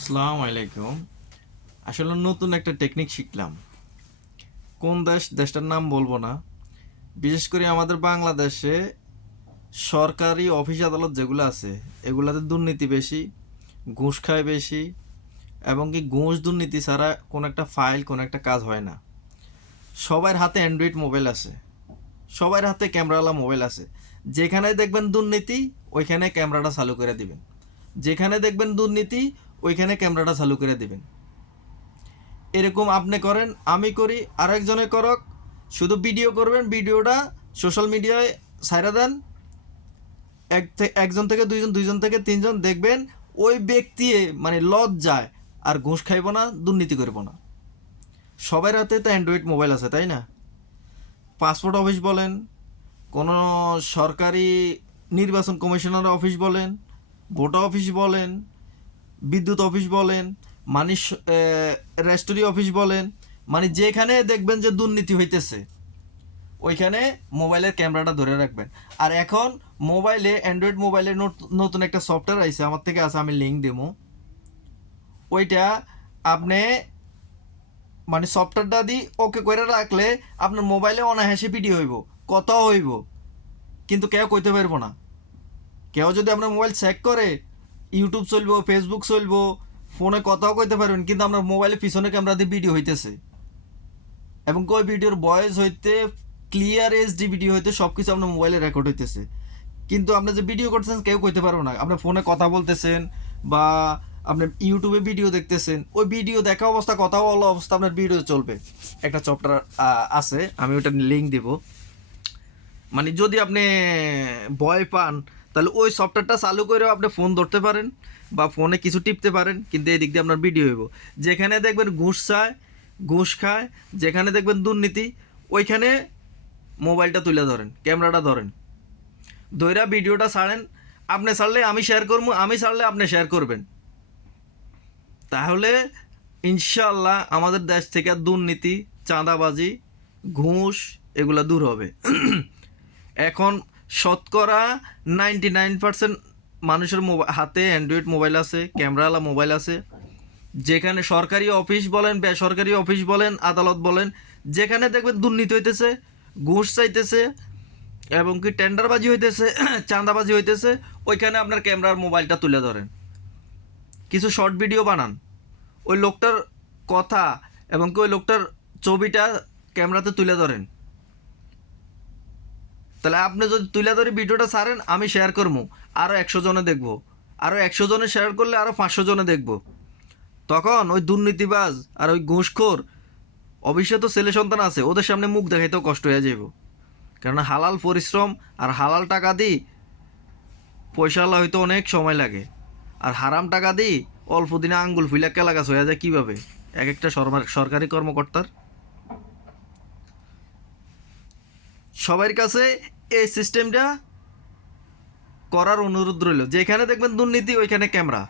আসসালামু আলাইকুম। আসলে নতুন একটা টেকনিক শিখলাম। কোন দেশটার নাম বলবো না। বিশেষ করে আমাদের বাংলাদেশে সরকারি অফিস আদালত যেগুলো আছে এগুলাতে দুর্নীতি বেশি, ঘুষ খায় বেশি, এবং কি ঘুষ দুর্নীতি ছাড়া কোনো একটা ফাইল কোনো একটা কাজ হয় না। সবার হাতে অ্যান্ড্রয়েড মোবাইল আছে, সবার হাতে ক্যামেরাওয়ালা মোবাইল আছে। যেখানে দেখবেন দুর্নীতি ওইখানে ক্যামেরাটা চালু করে দিবেন, যেখানে দেখবেন দুর্নীতি ওইখানে ক্যামেরাটা চালু করে দিবেন। এরকম আপনি করেন, আমি করি, আরেকজনে করক, শুধু ভিডিও করবেন, ভিডিওটা সোশ্যাল মিডিয়ায় ছাইড়া দেন। একজন থেকে দুইজন, দুইজন থেকে তিনজন দেখবেন ওই ব্যক্তি মানে লজ্জায় আর ঘুষ খাইব না, দুর্নীতি করব না। সবার হাতে তো অ্যান্ড্রয়েড মোবাইল আছে, তাই না? পাসপোর্ট অফিস বলেন, কোনো সরকারি নির্বাচন কমিশনার অফিস বলেন, ভোটার অফিস বলেন, বিদ্যুৎ অফিস বলেন, মানে রেস্টুরি অফিস বলেন, মানে যেখানে দেখবেন যে দুর্নীতি হইতেছে ওইখানে মোবাইলের ক্যামেরাটা ধরে রাখবেন। আর এখন মোবাইলে, অ্যান্ড্রয়েড মোবাইলে নতুন একটা সফটওয়্যার আইছে, আমার থেকে আছে, আমি লিঙ্ক দেবো। ওইটা আপনি মানে সফটওয়্যারটা দিয়ে ওকে করে রাখলে আপনার মোবাইলে অনায়াসে ভিডিও হইব, কথাও হইব, কিন্তু কেউ কইতে পারবো না। কেউ যদি আপনার মোবাইল চেক করে, ইউটিউব চলবো, ফেসবুক চলবো, ফোনে কথাও কইতে পারবেন, কিন্তু আপনার মোবাইলে পিছনে ক্যামেরা দিয়ে ভিডিও হইতেছে, এবং ওই ভিডিওর ভয়েস হইতে, ক্লিয়ার এইচডি ভিডিও হইতে, সব কিছু আপনার মোবাইলে রেকর্ড হইতেছে। কিন্তু আপনি যে ভিডিও করতেছেন কেউ কইতে পারবো না। আপনি ফোনে কথা বলতেছেন বা আপনি ইউটিউবে ভিডিও দেখতেছেন, ওই ভিডিও দেখা অবস্থা, কথা বলা অবস্থা আপনার ভিডিও চলবে। একটা সফটওয়্যার আছে, আমি ওটা লিঙ্ক দিব। মানে যদি আপনি ভয় পান তাহলে ওই সফটওয়্যারটা চালু করেও আপনি ফোন ধরতে পারেন বা ফোনে কিছু টিপতে পারেন, কিন্তু এই দিক দিয়ে আপনার ভিডিও হইব। যেখানে দেখবেন ঘুষ চায়, ঘুষ খায়, যেখানে দেখবেন দুর্নীতি, ওইখানে মোবাইলটা তুলে ধরেন, ক্যামেরাটা ধরেন, ধইরা ভিডিওটা ছাড়েন। আপনি ছাড়লে আমি শেয়ার করবো, আমি ছাড়লে আপনি শেয়ার করবেন। তাহলে ইনশাল্লাহ আমাদের দেশ থেকে দুর্নীতি, চাঁদাবাজি, ঘুষ এগুলো দূর হবে। এখন শতকরা 99% মানুষের হাতে অ্যান্ড্রয়েড মোবাইল আছে, ক্যামেরাওয়ালা মোবাইল আছে। যেখানে সরকারি অফিস বলেন, বেসরকারি অফিস বলেন, আদালত বলেন, যেখানে দেখবেন দুর্নীতি হইতেছে, ঘুষ চাইতেছে, এবং কি টেন্ডারবাজি হইতেছে, চাঁদাবাজি হইতেছে, ওইখানে আপনার ক্যামেরার মোবাইলটা তুলে ধরেন, কিছু শর্ট ভিডিও বানান, ওই লোকটার কথা এবং কি ওই লোকটার ছবিটা ক্যামেরাতে তুলে ধরেন। তাহলে আপনি যদি তুলে ধরে ভিডিওটা ছাড়েন, আমি শেয়ার করবো, আরও 100 জনে দেখবো, আরও 100 জনে শেয়ার করলে আরও 500 জনে দেখবো। তখন ওই দুর্নীতিবাজ আর ওই ঘুষখোর অবশ্যই তো ছেলে সন্তান আছে, ওদের সামনে মুখ দেখাইতেও কষ্ট হয়ে যাব। কেননা হালাল পরিশ্রম আর হালাল টাকা দিই পয়সা আল্লাহ হয়তো অনেক সময় লাগে, আর হারাম টাকা দিই অল্প দিনে আঙ্গুল ফুলা কেলা গাছ হয়ে যায় কীভাবে এক একটা সরকারি কর্মকর্তার। সবার কাছে এই সিস্টেমটা করার অনুরোধ রইল, যেখানে দেখবেন দুর্নীতি ওইখানে ক্যামেরা।